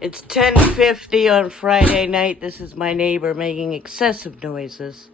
It's 10:50 on Friday night. This is my neighbor making excessive noises.